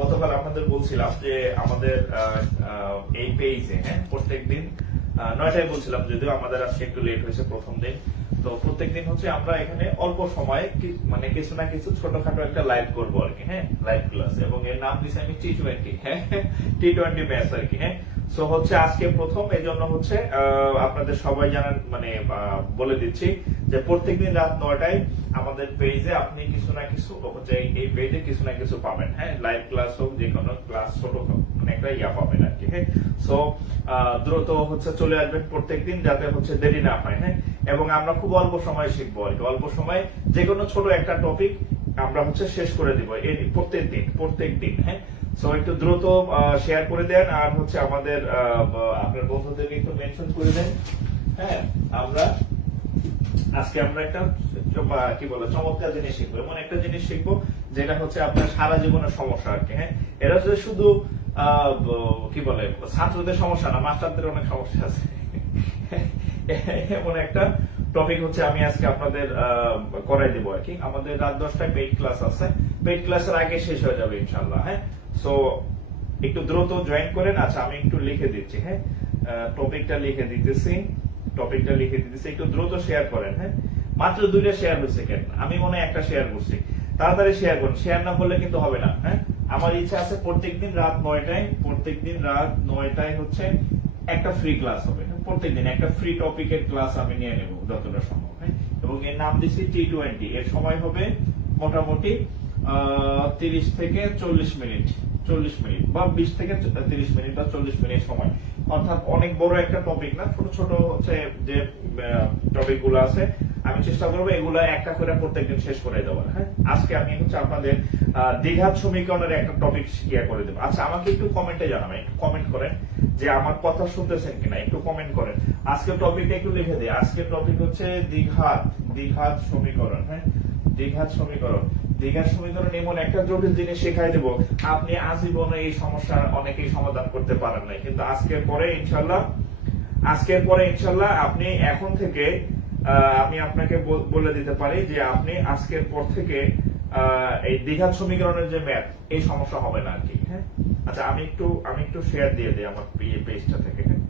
গতকাল আপনাদের বলছিলাম যে আমাদের এই পেজে হ্যাঁ প্রত্যেকদিন নয়টায় বলছিলাম যদিও আমাদের আজকে একটু লেট হয়েছে প্রথম দিন, তো প্রত্যেক দিন হচ্ছে আমরা এখানে অল্প সময়ে মানে কিছু না কিছু ছোটখাটো একটা লাইভ করব আর কি হ্যাঁ লাইভ ক্লাস এবং এর নাম দিচ্ছি আমি টি টোয়েন্টি হ্যাঁ টি টোয়েন্টি ম্যাচ আর কি হ্যাঁ। সো হচ্ছে আজকে প্রথম এই জন্য হচ্ছে আপনাদের সবাই জানান মানে বলে দিচ্ছি যে প্রত্যেকদিন রাত নয়টায় আমাদের পেজে আপনি কিছু না কিছু, হচ্ছে এই- পেজে কিছু না কিছু পাবেন। হ্যাঁ লাইভ ক্লাস হোক, যে কোনো ক্লাস ছোট মানে একটা ইয়া পাবেন আর কি হ্যাঁ। সো দ্রুত হচ্ছে চলে আসবেন যাতে হচ্ছে দেরি না হয় হ্যাঁ। এবং আমরা খুব অল্প সময় শিখব আর কি, অল্প সময় যে কোনো ছোট একটা টপিক আমরা হচ্ছে শেষ করে দিব এই প্রত্যেক দিন প্রত্যেক দিন হ্যাঁ। সো একটু দ্রুত শেয়ার করে দেন আর হচ্ছে আমাদের আপনার বন্ধুদেরকে একটু মেনশন করে দেন। হ্যাঁ আমরা, আজকে আমরা একটা কি বলে, চমৎকার জিনিস শিখব। এমন একটা জিনিস শিখব যেটা হচ্ছে আপনার সারা জীবনের সমস্যা আর কি হ্যাঁ? এটা হচ্ছে শুধু কি বলে, ছাত্রদের সমস্যা না, মাস্টারদের অনেক সমস্যা আছে। এমন একটা টপিক হচ্ছে আমি আজকে আপনাদের করাই দেবো আর কি। আমাদের রাত দশটায় পেইড ক্লাস আছে। পেইড ক্লাসের আগে শেষ হয়ে যাবে ইনশাল্লাহ হ্যাঁ? সো একটু দ্রুত জয়েন করেন। আচ্ছা আমি একটু লিখে দিচ্ছি হ্যাঁ? টপিকটা লিখে দিতেছি টপিকটা লিখে দিতেছি। একটু দ্রুত শেয়ার করেন হ্যাঁ? মাত্র দুইটা শেয়ার হচ্ছে কেন? আমি মনে একটা শেয়ার করছি। তাড়াতাড়ি শেয়ার করুন। শেয়ার না করলে কিন্তু হবে না হ্যাঁ? আমার ইচ্ছা আছে প্রত্যেকদিন রাত নয়টায়, প্রত্যেকদিন রাত নয়টায় হচ্ছে একটা ফ্রি ক্লাস হবে হ্যাঁ? প্রত্যেকদিন একটা ফ্রি টপিকের ক্লাস আমি নিয়ে নেব যতটা সম্ভব হ্যাঁ? এবং এর নাম দিচ্ছি টি টোয়েন্টি এর সময় হবে মোটামুটি তিরিশ থেকে চল্লিশ মিনিট চল্লিশ মিনিট বা বিশ থেকে তিরিশ মিনিট বা চল্লিশ মিনিট সময়। অর্থাৎ অনেক বড় একটা টপিক না, ছোট ছোট হচ্ছে যে টপিকগুলো আছে, আমি চেষ্টা করব এগুলো একটা করে প্রত্যেকদিন শেষ করে দেওয়ার হ্যাঁ? আজকে আমি হচ্ছে আপনাদের দ্বিঘাত সমীকরণের একটা টপিক শিখিয়ে করে দেবো। আচ্ছা আমাকে একটু কমেন্টে জানাবেন, একটু কমেন্ট করেন যে আমার কথা শুনতেছেন কিনা, একটু কমেন্ট করেন। আজকে টপিকটা একটু লিখে দিই, আজকে টপিক হচ্ছে দ্বিঘাত দ্বিঘাত সমীকরণ হ্যাঁ? দ্বিঘাত সমীকরণ। দ্বিঘাত সমীকরণ এমন একটা জটিল জিনিস শেখাই দেবো, আপনি আজীবনে এই সমস্যার অনেকেই সমাধান করতে পারেন নাই। কিন্তু আজকের পরে ইনশাল্লাহ আজকের পরে ইনশাল্লাহ আপনি এখন থেকে আমি আপনাকে বলে দিতে পারি যে আপনি আজকের পর থেকে এই দ্বিঘাত সমীকরণের যে ম্যাথ এই সমস্যা হবে না আর কি হ্যাঁ? আচ্ছা আমি একটু আমি একটু শেয়ার দিয়ে দিই আমার পেজটা থেকে হ্যাঁ?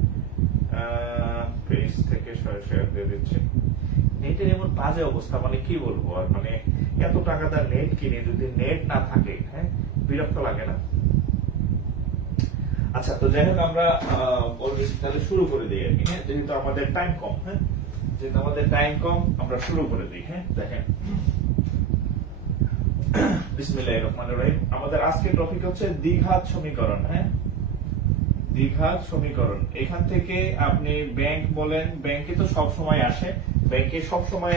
পেজ থেকে শেয়ার দিয়ে দিচ্ছি। নেটের এমন বাজে অবস্থা মানে কি বলব আর মানে এত টাকা তার নেট কিনে, যদি নেট না থাকে হ্যাঁ বিরক্ত লাগে না। আচ্ছা তো যাই হোক, আমরা তাহলে শুরু করে দিই আর কি হ্যাঁ যেহেতু আমাদের টাইম কম হ্যাঁ যেহেতু আমাদের টাইম কম, আমরা শুরু করে দিই হ্যাঁ দেখেন। বিসমিল্লাহির রহমানির রহিম। আমাদের আজকের টপিক হচ্ছে দ্বিঘাত সমীকরণ হ্যাঁ? দ্বিঘাত সমীকরণ। এখান থেকে আপনি ব্যাংক বলেন ব্যাংকে তো সব সময় আসে। ব্যাংকে সব সময়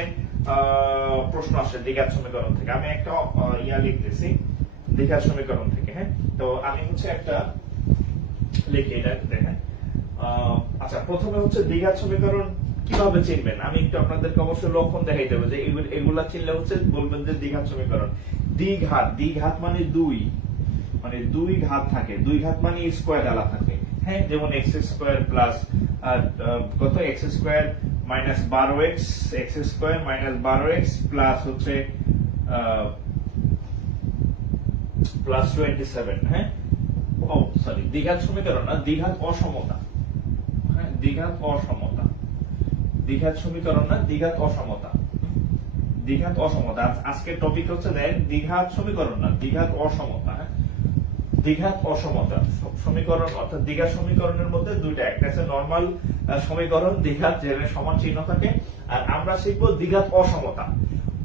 প্রশ্ন আসে দ্বিঘাত সমীকরণ থেকে। আমি একটা ইয়া লিখতেছি, দ্বিঘাত সমীকরণ থেকে হ্যাঁ? তো আমি হচ্ছে একটা লিখি এটা, দেখেন। আচ্ছা প্রথমে হচ্ছে দ্বিঘাত সমীকরণ কীভাবে চিনবেন? আমি একটু আপনাদেরকে অবশ্যই লক্ষণ দেখাই দেবো যে এগুলো- চিনলে হচ্ছে বলবেন যে দ্বিঘাত সমীকরণ। দ্বিঘাত দ্বিঘাত মানে দুই মানে দুই ঘাত থাকে। দুই ঘাত মানে স্কোয়ার আলা থাকে। হ্যাঁ যেমন এক্স স্কোয়ার প্লাস কত? এক্স স্কোয়ার মাইনাস বারো এক্স এক্স স্কোয়ার মাইনাস বারো এক্স প্লাস হচ্ছে প্লাস টোয়েন্টি সেভেন হ্যাঁ? ও সরি দ্বিঘাত সমীকরণ না, দ্বিঘাত অসমতা হ্যাঁ দ্বিঘাত অসমতা, দ্বিঘাত সমীকরণ না, দ্বিঘাত অসমতা দ্বিঘাত অসমতা, আজ- আজকের টপিক হচ্ছে দেখ দ্বিঘাত সমীকরণ না, দ্বিঘাত অসমতা দ্বিঘাত অসমতা সমীকরণ অর্থাৎ দ্বিঘাত সমীকরণের মধ্যে দুইটা। একটা আছে নর্মাল সমীকরণ দ্বিঘাত যেখানে সমান চিহ্ন থাকে আর আমরা শিখব দ্বিঘাত অসমতা।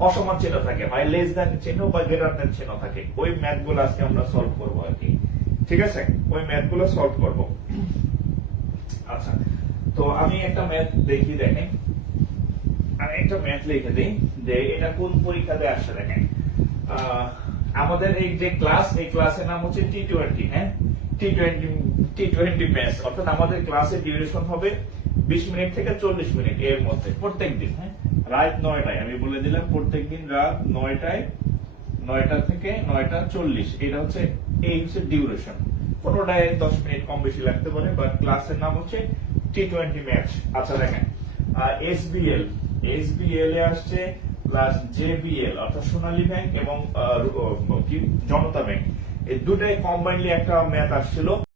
অসমান চিহ্ন থাকে হয় লেস দ্যান চিহ্ন বা গ্রেটার দ্যান চিহ্ন থাকে। ওই ম্যাথগুলো আজকে আমরা সলভ করব আর কি। ঠিক আছে? ওই ম্যাথগুলো সলভ করব। আচ্ছা তো আমি একটা ম্যাথ দেখি দেখেন। আমি একটা ম্যাথ লিখে দিই যে এটা কোন পরীক্ষাতে আসছে দেখেন। আহ, আমাদের এই যে ক্লাস এই ক্লাসের নাম হচ্ছে টি টোয়েন্টি হ্যাঁ? T twenty T twenty math অর্থাৎ আমাদের ক্লাসের ডিউরেশন হবে বিশ মিনিট থেকে চল্লিশ মিনিট এর মধ্যে প্রত্যেক দিন হ্যাঁ? রাত নয়টায়, আমি বলে দিলাম প্রত্যেক দিন রাত নয়টায়, নয়টা থেকে নয়টা চল্লিশ, এটা হচ্ছে এই হচ্ছে ডিউরেশন কোনোটায় দশ মিনিট কম বেশি লাগতে পারে বাট ক্লাসের নাম হচ্ছে টি টোয়েন্টি ম্যাচ আচ্ছা দেখেন এসবিএল এসবিএল এ আসছে প্লাস জেবিএল অর্থাৎ সোনালী ব্যাংক এবং জনতা ব্যাংক এই দুটাই কম্বাইনলি একটা ম্যাথ আসছিল।